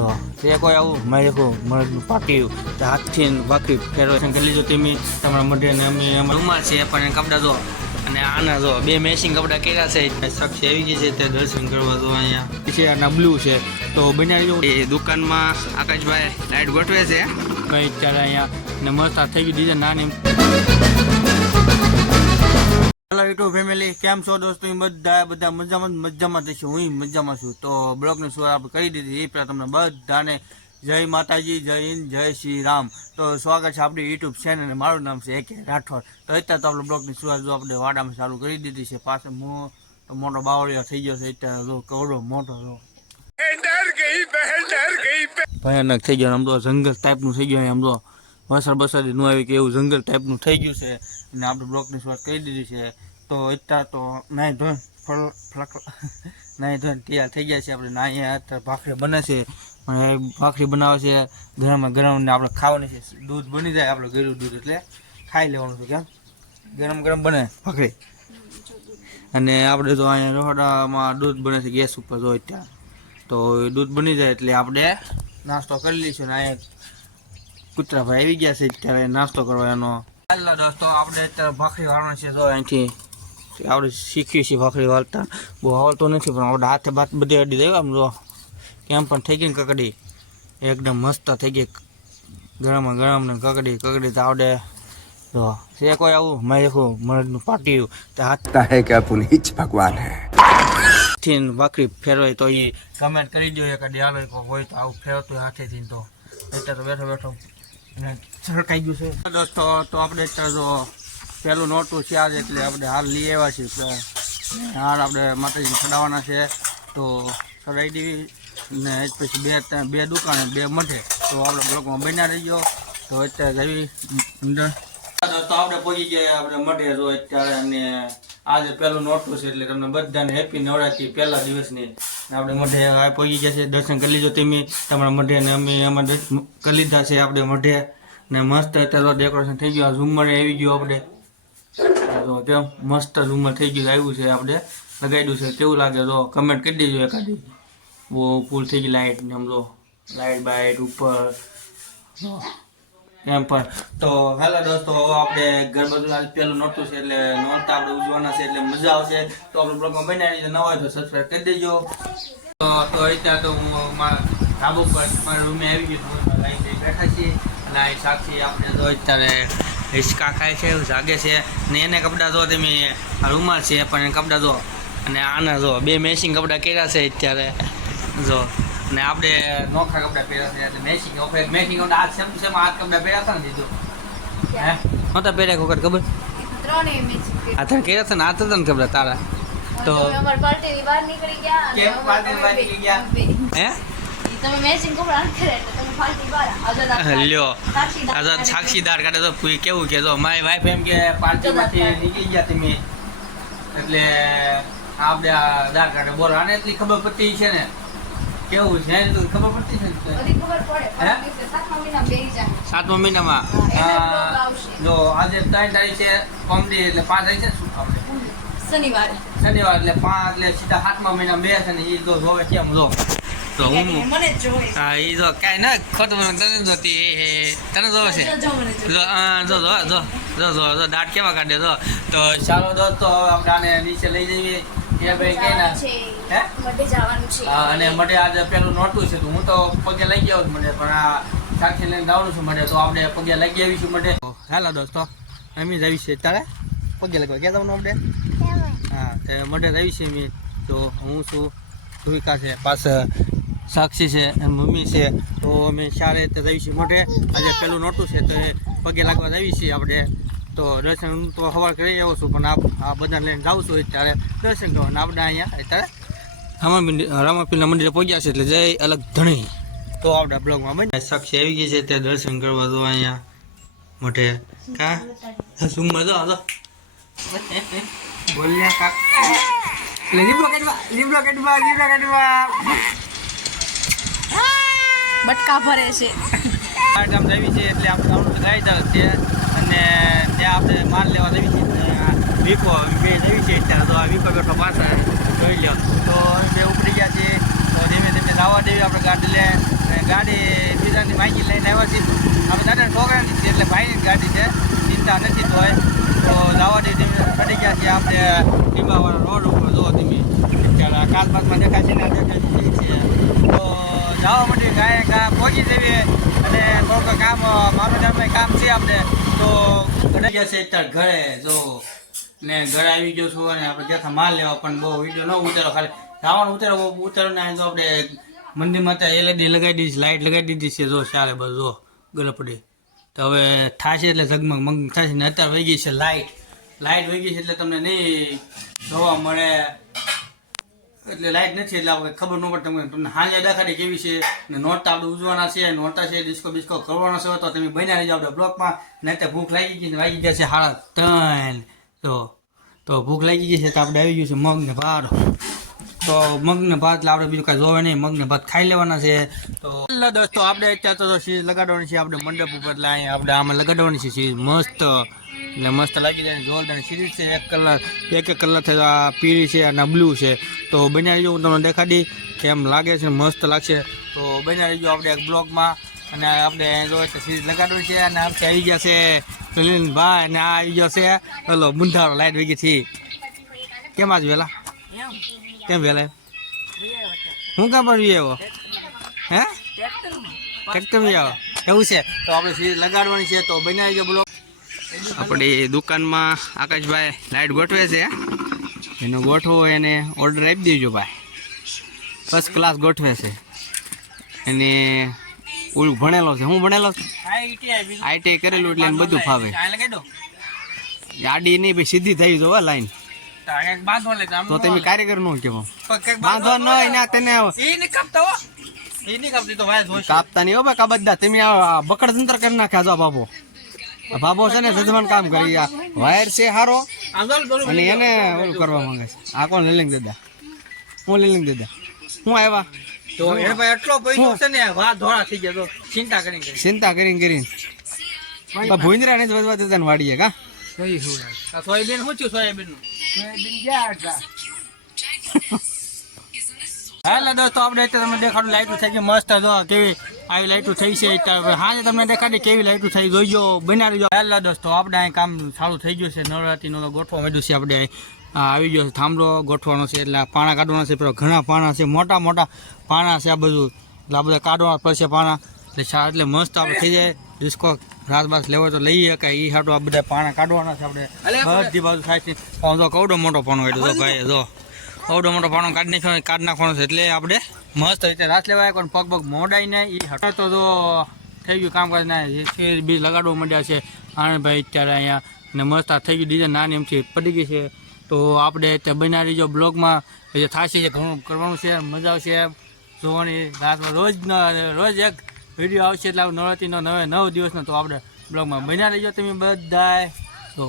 તો તે કોઈ આવું મારે પાટિયું તે હાથથી ને ભાખરી ફેરવે છે. કરી લીધું તમે તમારા મઢે ને અમે એમાં રૂમાલ છે પણ કપડાં જો, અને આના જો, બે મેચિંગ કપડાં કર્યા છે. શખ્સ આવી ગઈ છે તે દર્શન કરવા જો અહીંયા. પછી આના બ્લુ છે. તો બનાવી એ દુકાનમાં આકાશભાઈ લાઇટ ગોઠવે છે. કઈ ત્યારે અહીંયા ને મસ્ત થઈ ગઈ ડિઝાઇન નાની હેલો યુટ્યુબ ફેમિલી કેમ છો દોસ્તો? એ બધા બધા મજામાં મજામાં થશે હું મજામાં છું. તો બ્લોગની શરૂઆત આપણે કરી દીધી. એ પહેલાં તમને બધાને જય માતાજી જય હિન્દ જય શ્રી રામ. તો સ્વાગત છે આપણી યુટ્યુબ ચેનલ મારું નામ છે એકે રાઠોડ. તો અત્યારે તો આપણે બ્લોગની શરૂઆત જો આપણે વાડામાં ચાલુ કરી દીધી છે. મો મોટો બાવળિયો થઈ ગયો છે. અત્યારે જો કવડો મોટો જો. ભયાનક થઈ ગયો આમ તો જંગલ ટાઈપનું થઈ ગયું આમ તો વરસાદ બરસાદ ન આવી કે એવું જંગલ ટાઈપનું થઈ ગયું છે. અને આપણે બ્લોકની શરૂઆત કરી દીધી છે. તો અત્યારે તો નાહી ધોઈ ફળ ફલક નાહી ધોઈને તૈયાર થઈ ગયા છે. આપણે નાહી અત્યારે ભાખરી બને છે. અને ભાખરી બનાવે છે. ગરમમાં ગરમ ને આપણે ખાવાની છે. દૂધ બની જાય આપણે ગળ્યું દૂધ એટલે ખાઈ લેવાનું છે કેમ? ગરમ ગરમ બને ભાખરી. અને આપણે તો અહીંયા રહોડામાં દૂધ બને છે ગેસ ઉપર જો ત્યાં તો દૂધ બની જાય એટલે આપણે નાસ્તો કરી લઈશું. ને અહીંયા કૂતરા ભાઈ આવી ગયા છે. ત્યારે નાસ્તો કરવાનો. ચાલો દોસ્તો, આપણે અત્યારે ભાખરી વાળવાની છે. તો અહીંથી આપણે શીખ્યું છીએ ભાખરી વાળતા. બહુ આવડતો નથી પણ આપણે હાથે ભાત બધી અડી દેવા આમ જો. કેમ પણ થઈ ગઈ ને કકડી. એકદમ મસ્ત થઈ ગઈ. ગરમ ગરમ ને કકડી કકડી તો આવડે. જો છે કોઈ આવું મેં દેખું મરદનું પાટિયું. તો હાથ હે કે પુનીચ ભગવાન હે. હાથથી વાકરી ફેરવાય તો એ કમેન્ટ કરી દો એક ડિયાલો એક હોય તો આવું ફેરવતું હાથેથી તો. અત્યારે બેઠો બેઠો અને છલકાઈ ગયું છે. દોસ્તો તો આપણે જો પહેલું છે આજ, એટલે આપણે હાલ લઈ આવ્યા છીએ. હાલ આપણે માતાજી ચડાવવાના છે. તો ચડાવી દેવી ને એ પછી બે બે દુકાને, બે મઠે. તો આપણે બ્લોકમાં બન્યા રહી ગયો તો અત્યારે જવી અંદર. તો આપણે પહોંચી ગયા આપણે મઢે જો અત્યારે અને આજે પહેલું નોટું છે, એટલે તમને બધાને હેપી નવરાત્રી પહેલા દિવસની. આપણે મઢે પહોંચી ગયા છે. દર્શન કરી લીધો તમે. તમારા મઢે ને અમે એમાં કરી લીધા છે આપણે મઢે ને મસ્ત અત્યારે ડેકોરેશન થઈ ગયું. ઝુમ્મર આવી ગયું આપણે. તો કેમ? મસ્ત રૂમમાં થઈ ગયું, આવ્યું છે આપણે. લગાડ્યું છે. કેવું લાગે તો કમેન્ટ કરી દેજો એકાદી. બહુ ફૂલ થઈ ગઈ લાઇટ ને જો લાઇટ બાઇટ ઉપર. એમ પણ. તો હેલો દોસ્તો, હવે આપણે ઘર આજ પેલું નોટું છે એટલે નોરતા આપણે ઉજવાના છે એટલે મજા આવશે. તો આપણે બ્લોગમાં બનાવી ન હોય તો સબસ્ક્રાઈબ કરી દેજો. તો તો અત્યારે તો હું મારા ધાબો પર મારા રૂમે આવી ગયો લાઈન બેઠા છીએ. અને સાક્ષી આપણે તો અત્યારે હિંચકા ખાય છે એવું જાગે છે. ને એને કપડાં જો તમે રૂમાલ છે પણ એને કપડાં જો અને આના જો બે મેચિંગ કપડાં કર્યા છે અત્યારે. જો ને આપણે નોખા કપડાં પહેર્યા છે એટલે મેચિંગ મેચિંગ કપડાં આ સેમ સેમ આ કપડાં પહેર્યા હતા ને દીધું? હે? નહોતા પહેર્યા વખત ખબર. આ તને કર્યા હતા ને? આ હતા ને કપડાં તારા? તો તમે અમારી બહાર નીકળી ગયા કેમ? અમારે બહાર નીકળી ગયા? હે? લ્યો. તો સાક્ષીદાર કાઢે તો કેવું કે જો મારી વાઈફ એમ કે પાર્ટીમાંથી નીકળી ગયા તમે. એટલે આપણે આ દાર કાઢે બોલો આને એટલી ખબર પડતી છે ને? કેવું છે? એને ખબર પડતી છે? સાતમા મહિનામાં જો આજે ત્રણ તારીખ છે પમદી એટલે પાંચ તારીખ છે શું આપણે શનિવારે. શનિવાર એટલે પાંચ એટલે સીધા સાતમા મહિના બે છે ને એ તો જોવે કેમ જો. તો હું મને જ હા એ જો કાંઈ ના ખોટું તને જોતી તને જોવે છે? જો, જો જો જો જો જો જો જો જો દાંત કેવા કાઢે જો. તો ચાલો દોસ્તો હવે આપણે આને નીચે લઈ જઈએ. એ ભાઈ કે ના. હે? બધે જવાનું છે. હા, અને આજે પેલું નોટું છે તો હું તો પગે લઈ ગયો છું મને પણ આ સાક્ષી લઈને દાવડું છું મને તો આપણે પગે લઈ આવીશું મટે હાલો દોસ્તો અમે જ આવી છે તારે પગે લગવા ગયા તમને આપણે? હા મટે મને આવી છે તો હું છું ભૂમિકા છે પાછળ. સાક્ષી છે મમ્મી છે. તો અમે તે જઈએ છીએ મોઢે. આજે પેલું નોટું છે તો એ પગે લાગવા જઈએ છીએ આપણે. તો દર્શન હું તો સવાર કરી આવું છું, પણ આ આ બધા લઈને જાઉં છું ત્યારે દર્શન કરવા. આપણે અહીંયા અત્યારે રામાપીર રામાપીરના મંદિરે પહોંચ્યા છે એટલે જય અલગ ધણી. તો આપણે બ્લોગમાં બને સાક્ષી આવી ગઈ છે તે દર્શન કરવા. તો અહીંયા મોઢે. કા? સુમમાં જો, હાલો. બોલ્યા કાક. લીમડો કાઢવા લીમડો કાઢવા લીમડો કાઢવા. બટકા ભરે છે. આ ગામ જવી છે એટલે આપણે ગાય ગાયદાર છે. અને ત્યાં આપણે માલ લેવા જવી છે. વીકો બે જવી છે ત્યાં તો આ વીકો બેઠો પાછા જોઈ લ્યો. તો બે ઉપડી ગયા છે તો ધીમે ધીમે લાવવા દેવી આપણે ગાડી લે. ગાડી બીજાની માહિતી લઈને આવ્યા છીએ. આપણે દાદાના છોકરાની છે એટલે ભાઈની ગાડી છે. ચિંતા નથી તો તો લાવવાની ધીમે ચડી ગયા છીએ આપણે ટીમાવાળા રોડ ઉપર. જો ધીમે. કાલબાગમાં દેખાય છે ને દેખાય છે. જવા માટે ગાય પહોંચી જઈએ અને થોડુંક કામ મામલતદારમાં કામ છે આપણે, તો ઘરે છે અત્યારે ઘરે. જો, ને ઘરે આવી ગયો છું અને આપણે જ્યાં માલ લેવા, પણ બહુ વીડિયો ન ઉતારો ખાલી જવાનું ઉતારો ઉતારો ને તો આપણે મંદિરમાં ત્યાં એલઈડી લગાવી દીધી લાઇટ લગાવી દીધી છે. જો, ચાલે બસ, જો ગલપડી તો હવે થાશે એટલે ઝગમગ, મગ થશે ને અત્યારે વહી ગઈ છે લાઇટ લાઇટ વહી ગઈ છે એટલે તમને નહીં જોવા મળે. એટલે લાઇટ નથી, એટલે આપણે ખબર ન પડે તમને. તમને હાજર દેખાડી કેવી છે, ને નોરતા આપણે ઉજવાના છે, નોરતા છે ડિસ્કો બિસ્કો કરવાનો છે, તો તમે બન્યા રહીજો આપણે બ્લોકમાં. નહીં તો ભૂખ લાગી ગઈ વાગી ગયા છે સાડા ત્રણ. તો તો ભૂખ લાગી ગઈ છે, તો આપણે આવી ગયું છે મગ ને તો મગ ને ભાત એટલે આપણે બીજું કાંઈ જોવે નહીં. મગ ને ભાત ખાઈ લેવાના છે. તો દોસ્તો, આપણે અત્યારે તો સીઝ લગાડવાની છે, આપણે મંડપ ઉપર એટલે અહીંયા આપણે આમાં લગાડવાની છે સીઝ મસ્ત. એટલે મસ્ત લાગી જાય જોરદાર સિરીઝ છે. એક કલર એક એક કલર છે આ પીળી છે અને બ્લુ છે. તો બનાવી જો હું તમને દેખાડી કેમ લાગે છે મસ્ત લાગશે. તો બનાવી જો આપણે એક બ્લોગમાં અને આપણે જોઈએ સિરીઝ લગાડવી છે અને આપણે આવી ગયા છે ભાઈ અને આ આવી ગયો છે. હલો બુંધારો લાઈટ વેગી થી. કેમ આજ વેલા? કેમ વહેલા હું કામ પણ એવો હે? ટ્રેક્ટર આવો? એવું છે. તો આપણે સિરીઝ લગાડવાની છે તો બનાવી જો બ્લોગ આપણી દુકાનમાં આકાશભાઈ લાઇટ ગોઠવે છે. એનો ગોઠવો એને ઓર્ડર આપી દેજો ભાઈ. ફર્સ્ટ ક્લાસ ગોઠવે છે. એને ઓલું ભણેલો છે. હું ભણેલો છું? આઈટીઆઈ કરેલું એટલે બધું ફાવે. આડી નહીં ભાઈ સીધી થઈ જવા લાઈન તો તમે કાર્યકર નો કેવો બાંધવા ન હોય ના તને કાપતા નહીં હો કાબદ્દા તમે બકડ તંત્ર કરી નાખ્યા જો આ બાબો છે ને સજમાન કામ કરી આ વાયર છે હારો. અને એને ઓલું કરવા માંગે છે. આ કોણ લીલિંગ દાદા? હું લીલિંગ દાદા? હું આવ્યા? તો એ ભાઈ એટલો પૈસો છે ને વા ધોળા થઈ ગયા તો ચિંતા કરી કરી. ચિંતા કરીને કરીને. ભૂંજરા ને જ વધવા દેતા ને વાડીએ કા? આ સોયાબીન શું થયું સોયાબીનનું હાલા દોસ્તો આપણે અત્યારે તમને દેખાડું લાઈટ થઈ ગઈ મસ્ત જો કેવી આવી લાઇટો થઈ છે. હાજે તમને દેખાડી કેવી લાઇટો થઈ. જોઈજો બનાવી જો હાલા દોસ્તો આપણે અહીં કામ સારું થઈ ગયું છે. નવરાત્રીનો તો ગોઠવા માંડ્યું છે આપણે. આવી ગયો છે થાંભલો ગોઠવાનો છે. એટલે પાણા કાઢવાના છે. પેલા ઘણા પાણા છે. મોટા મોટા પાણા છે આ બધું. એટલે આ બધા કાઢવાના પડશે પાણા. એટલે એટલે મસ્ત આપણે થઈ જાય. ડિસ્કો રાત બાસ લેવો તો લઈએ શકાય. એ હાટું આ બધા પાણા કાઢવાના છે આપણે. બધી બાજુ થાય છે. જો કવડો મોટો પાણો કાઢ્યો ભાઈ જો. કવડો મોટો પાણો કાઢી નાખ્યો કાઢ નાખવાનો છે. એટલે આપણે મસ્ત રીતે રાત લેવાય. પણ પગ પગ મોડાઈ ને એ હટાતો તો થઈ ગયું કામકાજ ના બીજ લગાડવા માંડ્યા છે. આણંદભાઈ અત્યારે અહીંયા ને મસ્ત આ થઈ ગયું. ડિઝાઇન નાની એમથી પડી ગઈ છે. તો આપણે ત્યાં બનાવી જો બ્લોગમાં. જે થશે જે ઘણું કરવાનું છે. મજા આવશે જોવાની રાતમાં રોજ રોજ એક વીડિયો આવશે એટલે નવરાત્રીનો નવે નવ દિવસનો તો આપણે બ્લોગમાં બનાવી રહીજો તમે બધાય. તો